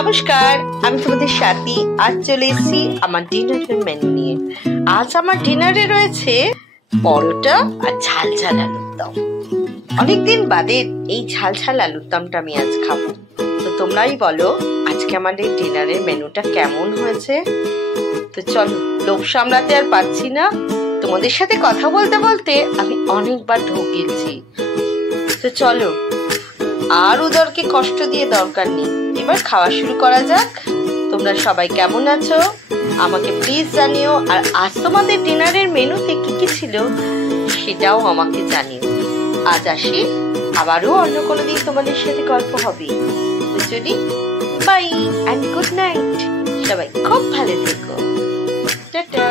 নমস্কার, আমি তোমাদের সাথী। আজ চলে এসেছি আমার ডিনারের মেনু নিয়ে। আজ আমার ডিনারে রয়েছে পরোটা আর ঝাল ঝাল আলুর দম। অনেকদিন বাদে এই ঝাল ঝাল আলুর দমটা আমি আজ খাবো। তো তোমরাই বলো আজকে আমাদের ডিনারের মেনুটা কেমন হয়েছে। তো চলো, লোভ সামলাতে আর পারছি না, তোমাদের সাথে কথা বলতে বলতে আমি অনেকবার ঢোক গিলছি। তো চলো, আর উদরকে কষ্ট দিয়ে দরকার নেই, এবার খাওয়া শুরু করা যাক। তোমরা সবাই কেমন আছো আমাকে প্লিজ জানিও, আর আজ তোমাদের ডিনারের মেনুতে কি কি ছিল সেটাও আমাকে জানিও। আজ আসি, আবারও অন্য কোনো দিন তোমাদের সাথে গল্প হবে। তো চলি, বাই অ্যান্ড গুড নাইট। সবাই খুব ভালো থেকো, টাটা।